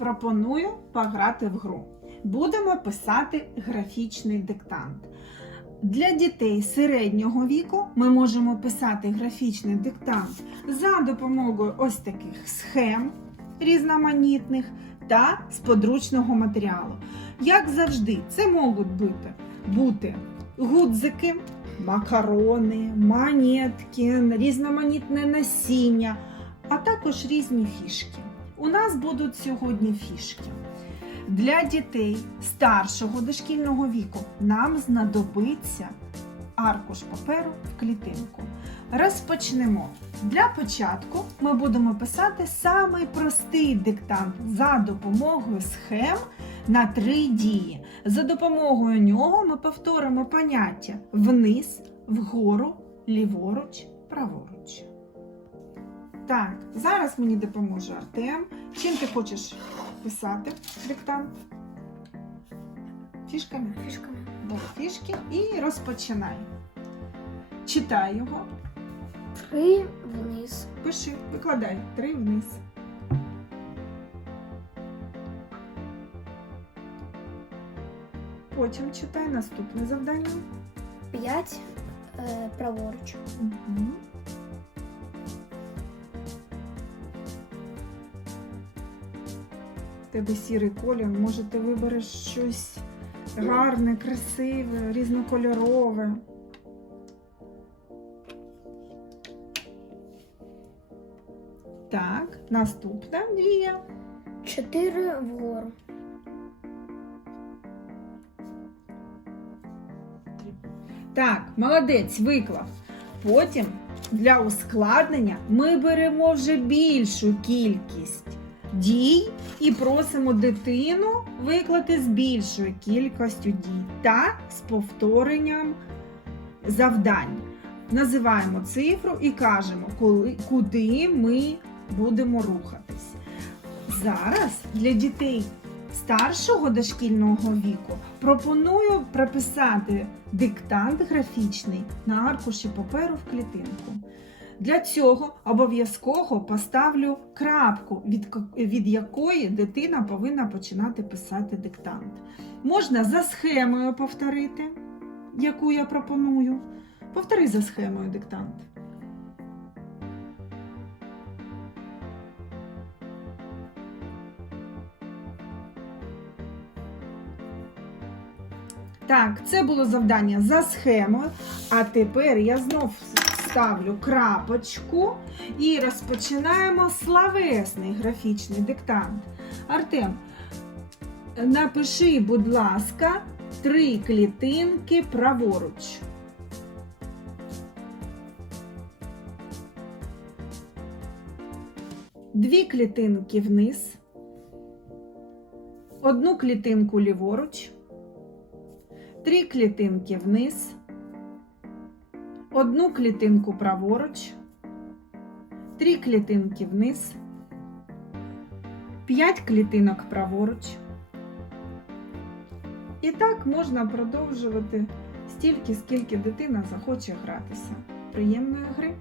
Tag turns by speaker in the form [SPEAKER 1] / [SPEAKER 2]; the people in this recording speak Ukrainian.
[SPEAKER 1] пропоную пограти в гру. Будемо писати графічний диктант. Для дітей середнього віку ми можемо писати графічний диктант за допомогою ось таких схем різноманітних та з подручного матеріалу. Як завжди, це можуть бути, бути гудзики, макарони, монетки, різноманітне насіння, а також різні фішки. У нас будуть сьогодні фішки. Для дітей старшого дошкільного віку нам знадобиться аркуш паперу в клітинку. Розпочнемо. Для початку ми будемо писати самий простий диктант за допомогою схем на три дії. За допомогою нього ми повторимо поняття вниз, вгору, ліворуч, праворуч. Так, зараз мені допоможе Артем. Чим ти хочеш писати диктант? Фішками?
[SPEAKER 2] Фішками.
[SPEAKER 1] Добре, фішки і розпочинай. Читай його,
[SPEAKER 2] Три вниз.
[SPEAKER 1] пиши, викладай три вниз. Потім читай наступне завдання.
[SPEAKER 2] П'ять е, праворуч.
[SPEAKER 1] Мгм. В Тебе сірий колір, може ти вибереш щось гарне, красиве, різнокольорове. Так, наступна дія.
[SPEAKER 2] Чотири вгору.
[SPEAKER 1] Так, молодець, виклав. Потім для ускладнення ми беремо вже більшу кількість дій і просимо дитину виклати з більшою кількістю дій та з повторенням завдань. Називаємо цифру і кажемо, коли, куди ми будемо рухатись. Зараз для дітей старшого дошкільного віку пропоную прописати диктант графічний на аркуші паперу в клітинку. Для цього обов'язково поставлю крапку, від, від якої дитина повинна починати писати диктант. Можна за схемою повторити, яку я пропоную. Повтори за схемою диктант. Так, це було завдання за схемою. А тепер я знов ставлю крапочку і розпочинаємо славесний графічний диктант. Артем, напиши, будь ласка, три клітинки праворуч. Дві клітинки вниз, одну клітинку ліворуч три клітинки вниз, одну клітинку праворуч, три клітинки вниз, п'ять клітинок праворуч. І так можна продовжувати стільки, скільки дитина захоче гратися. Приємної гри!